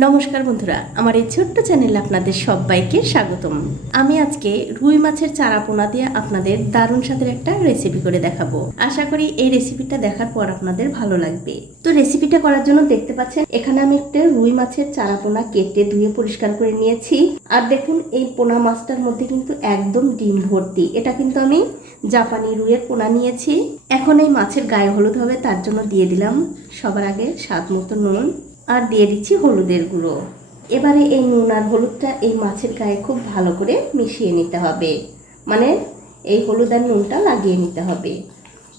নমস্কার বন্ধুরা, আমার এই ছোট্ট চ্যানেলে আপনাদের সবাইকে স্বাগতম। আমি আজকে রুই মাছের চারা পোনা দিয়ে আপনাদের দারুণ স্বাদের একটা রেসিপি করে দেখাবো। আশা করি এই রেসিপিটা দেখার পর আপনাদের ভালো লাগবে। তো রেসিপিটা করার জন্য দেখতে পাচ্ছেন, এখানে আমি একটা রুই মাছের চারা পোনা কেটে ধুয়ে পরিষ্কার করে নিয়েছি। আর দেখুন, এই পোনা মাছটার মধ্যে কিন্তু একদম ডিম ভর্তি। এটা কিন্তু আমি জাপানি রুইয়ের পোনা নিয়েছি। এখন এই মাছের গায়ে হলুদ হবে, তার জন্য দিয়ে দিলাম সবার আগে স্বাদ মতো নুন। আর দিয়ে দিচ্ছি হলুদের গুঁড়ো। এবারে এই নুন আর হলুদটা এই মাছের গায়ে খুব ভালো করে মিশিয়ে নিতে হবে। মানে এই হলুদ আর নুনটা লাগিয়ে নিতে হবে।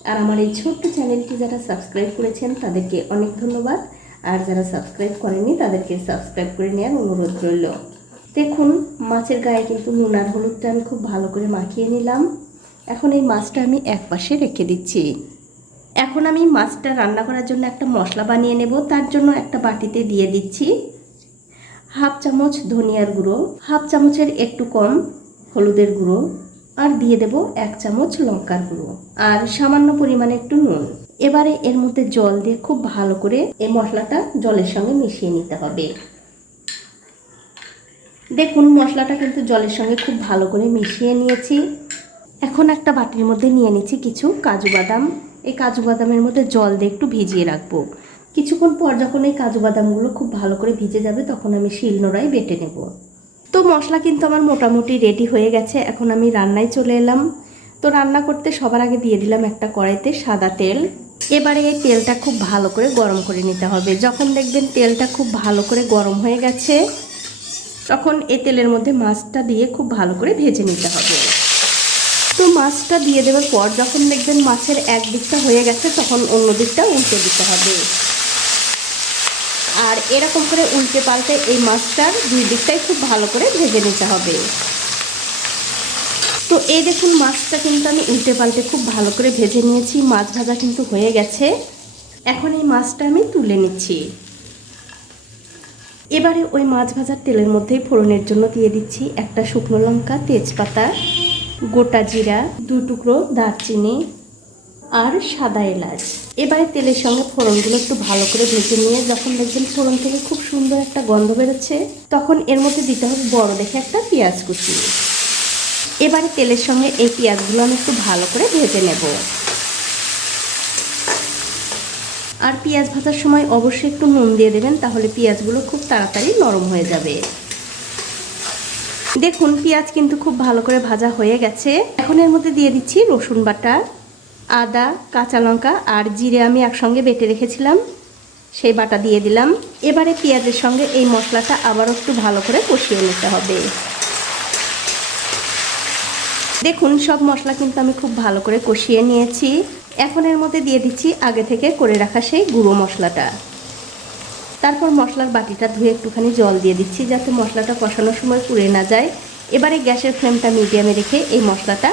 আর আমার এই ছোট্ট চ্যানেলটি যারা সাবস্ক্রাইব করেছেন, তাদেরকে অনেক ধন্যবাদ। আর যারা সাবস্ক্রাইব করেনি তাদেরকে সাবস্ক্রাইব করে নেওয়ার অনুরোধ রইল। দেখুন, মাছের গায়ে কিন্তু নুন আর হলুদটা আমি খুব ভালো করে মাখিয়ে নিলাম। এখন এই মাছটা আমি এক পাশে রেখে দিচ্ছি। এখন আমি মাছটা রান্না করার জন্য একটা মশলা বানিয়ে নেব। তার জন্য একটা বাটিতে দিয়ে দিচ্ছি হাফ চামচ ধনিয়ার গুঁড়ো, হাফ চামচের একটু কম হলুদের গুঁড়ো আর দিয়ে দেব এক চামচ লঙ্কার গুঁড়ো আর সামান্য পরিমাণে একটু নুন। এবারে এর মধ্যে জল দিয়ে খুব ভালো করে এই মশলাটা জলের সঙ্গে মিশিয়ে নিতে হবে। দেখুন, মশলাটা কিন্তু জলের সঙ্গে খুব ভালো করে মিশিয়ে নিয়েছি। এখন একটা বাটির মধ্যে নিয়ে নিচ্ছি কিছু কাজু বাদাম। এই কাজু বাদামের মধ্যে জল দিয়ে একটু ভিজিয়ে রাখব। কিছুক্ষণ পর যখন এই কাজু বাদামগুলো খুব ভালো করে ভিজে যাবে, তখন আমি শিলনোড়ায় বেটে নেব। তো মশলা কিন্তু আমার মোটামুটি রেডি হয়ে গেছে, এখন আমি রান্নায় চলে এলাম। তো রান্না করতে সবার আগে দিয়ে দিলাম একটা কড়াইতে সাদা তেল। এবারে এই তেলটা খুব ভালো করে গরম করে নিতে হবে। যখন দেখবেন তেলটা খুব ভালো করে গরম হয়ে গেছে, তখন এই তেলের মধ্যে মাছটা দিয়ে খুব ভালো করে ভেজে নিতে হবে। তো মাছটা দিয়ে দেওয়ার পর যখন দেখবেন মাছের এক দিকটা হয়ে গেছে, তখন অন্য দিকটা উল্টে দিতে হবে। আর এরকম করে উল্টে পাল্টে এই মাছটার দুই দিকটাই খুব ভালো করে ভেজে নিতে হবে। তো এই দেখুন, মাছটা কিন্তু আমি উল্টে পাল্টে খুব ভালো করে ভেজে নিয়েছি। মাছ ভাজা কিন্তু হয়ে গেছে। এখন এই মাছটা আমি তুলে নিচ্ছি। এবারে ওই মাছ ভাজার তেলের মধ্যেই ফোড়নের জন্য দিয়ে দিচ্ছি একটা শুকনো লঙ্কা, তেজপাতা গোটা জিরা, দু টুকরো দারচিনি আর সাদা এলাচ। এবারে তেলের সঙ্গে ফোড়নগুলো একটু ভালো করে ভেজে নিয়ে যখন দেখবেন ফোড়ন থেকে খুব সুন্দর একটা গন্ধ বেরোচ্ছে, তখন এর মধ্যে দিতে হবে বড় দেখে একটা পেঁয়াজ কুচি। এবারে তেলের সঙ্গে এই পেঁয়াজগুলো আমি একটু ভালো করে ভেজে নেব। আর পেঁয়াজ ভাজার সময় অবশ্যই একটু নুন দিয়ে দেবেন, তাহলে পেঁয়াজগুলো খুব তাড়াতাড়ি নরম হয়ে যাবে। দেখুন, পেঁয়াজ কিন্তু খুব ভালো করে ভাজা হয়ে গেছে। এখন এর মধ্যে দিয়ে দিচ্ছি রসুন বাটা, আদা, কাঁচা লঙ্কা আর জিরে আমি একসঙ্গে বেটে রেখেছিলাম। সেই বাটা দিয়ে দিলাম। এবারে পেঁয়াজের সঙ্গে এই মশলাটা আবারও একটু ভালো করে কষিয়ে নিতে হবে। দেখুন, সব মশলা কিন্তু আমি খুব ভালো করে কষিয়ে নিয়েছি। এখন এর মধ্যে দিয়ে দিচ্ছি আগে থেকে করে রাখা সেই গুঁড়ো মশলাটা। তারপর মশলার বাটিটা ধুয়ে একটুখানি জল দিয়ে দিচ্ছি যাতে মশলাটা কষানোর সময় পুড়ে না যায়। এবারে গ্যাসের ফ্লেমটা মিডিয়ামে রেখে এই মশলাটা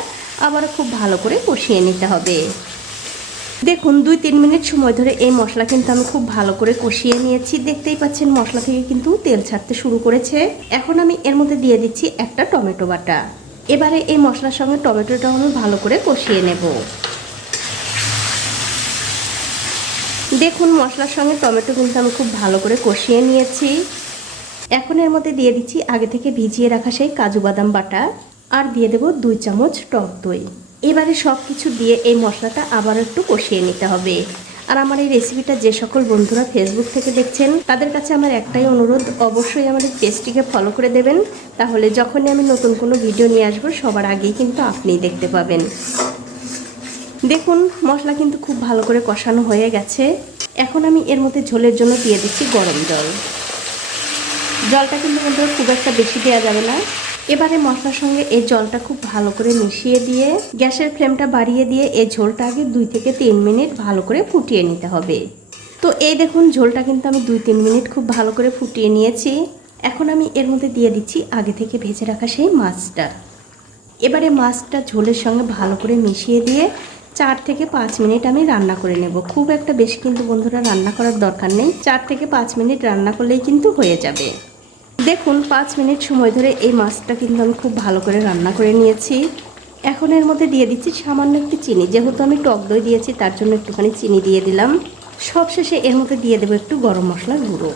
আবারও খুব ভালো করে কষিয়ে নিতে হবে। দেখুন, দুই তিন মিনিট সময় ধরে এই মশলা কিন্তু আমি খুব ভালো করে কষিয়ে নিয়েছি। দেখতেই পাচ্ছেন মশলা থেকে কিন্তু তেল ছাড়তে শুরু করেছে। এখন আমি এর মধ্যে দিয়ে দিচ্ছি একটা টমেটো বাটা। এবারে এই মশলার সঙ্গে টমেটোটা আমি ভালো করে কষিয়ে নেব। দেখুন, মশলার সঙ্গে টমেটো কিন্তু আমি খুব ভালো করে কষিয়ে নিয়েছি। এখন এর মধ্যে দিয়ে দিচ্ছি আগে থেকে ভিজিয়ে রাখা সেই কাজু বাদাম বাটা আর দিয়ে দেব দুই চামচ টক দই। এবারে সব কিছু দিয়ে এই মশলাটা আবার একটু কষিয়ে নিতে হবে। আর আমার এই রেসিপিটা যে সকল বন্ধুরা ফেসবুক থেকে দেখছেন, তাদের কাছে আমার একটাই অনুরোধ, অবশ্যই আমাদের পেজটিকে ফলো করে দেবেন। তাহলে যখনই আমি নতুন কোনো ভিডিও নিয়ে আসব, সবার আগেই কিন্তু আপনিই দেখতে পাবেন। দেখুন, মশলা কিন্তু খুব ভালো করে কষানো হয়ে গেছে। এখন আমি এর মধ্যে ঝোলের জন্য দিয়ে দিচ্ছি গরম জল। জলটা কিন্তু বন্ধুরা খুব একটা বেশি দেওয়া যাবে না। এবারে মশলার সঙ্গে এই জলটা খুব ভালো করে মিশিয়ে দিয়ে, গ্যাসের ফ্লেমটা বাড়িয়ে দিয়ে এই ঝোলটা আগে দুই থেকে তিন মিনিট ভালো করে ফুটিয়ে নিতে হবে। তো এই দেখুন, ঝোলটা কিন্তু আমি দুই তিন মিনিট খুব ভালো করে ফুটিয়ে নিয়েছি। এখন আমি এর মধ্যে দিয়ে দিচ্ছি আগে থেকে ভেজে রাখা সেই মাছটা। এবারে মাছটা ঝোলের সঙ্গে ভালো করে মিশিয়ে দিয়ে চার থেকে পাঁচ মিনিট আমি রান্না করে নেব। খুব একটা বেশি কিন্তু বন্ধুরা রান্না করার দরকার নেই। চার থেকে পাঁচ মিনিট রান্না করলেই কিন্তু হয়ে যাবে। দেখুন, পাঁচ মিনিট সময় ধরে এই মাছটা কিন্তু আমি খুব ভালো করে রান্না করে নিয়েছি। এখন এর মধ্যে দিয়ে দিচ্ছি সামান্য একটু চিনি। যেহেতু আমি টক দই দিয়েছি, তার জন্য একটুখানি চিনি দিয়ে দিলাম। সবশেষে এর মধ্যে দিয়ে দেবো একটু গরম মশলার গুঁড়ো।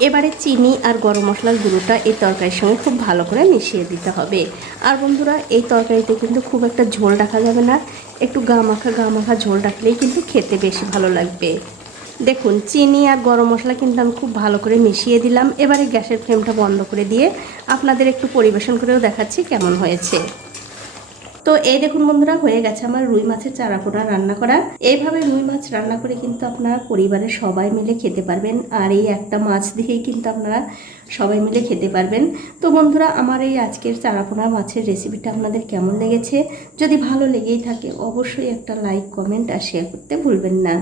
এবারে চিনি আর গরম মশলার গুঁড়োটা এই তরকারির সঙ্গে খুব ভালো করে মিশিয়ে দিতে হবে। আর বন্ধুরা, এই তরকারিতে কিন্তু খুব একটা ঝোল রাখা যাবে না। একটু গা মাখা গা মাখা ঝোল রাখলেই কিন্তু খেতে বেশি ভালো লাগবে। দেখুন, চিনি আর গরম মশলা কিন্তু আমি খুব ভালো করে মিশিয়ে দিলাম। এবারে গ্যাসের ফ্লেমটা বন্ধ করে দিয়ে আপনাদের একটু পরিবেশন করেও দেখাচ্ছি কেমন হয়েছে। তো এই দেখুন বন্ধুরা, হয়ে গেছে আমার রুই মাছের চারাপোনা রান্না করা। এইভাবে রুই মাছ রান্না করে কিন্তু আপনারা পরিবারের সবাই মিলে খেতে পারবেন, আর এই একটা মাছ দিয়েই কিন্তু আপনারা সবাই মিলে খেতে পারবেন। তো বন্ধুরা, আমার এই আজকের চারাপোনা মাছের রেসিপিটা আপনাদের কেমন লেগেছে? যদি ভালো লেগেই থাকে, অবশ্যই একটা লাইক, কমেন্ট, আর শেয়ার করতে ভুলবেন না।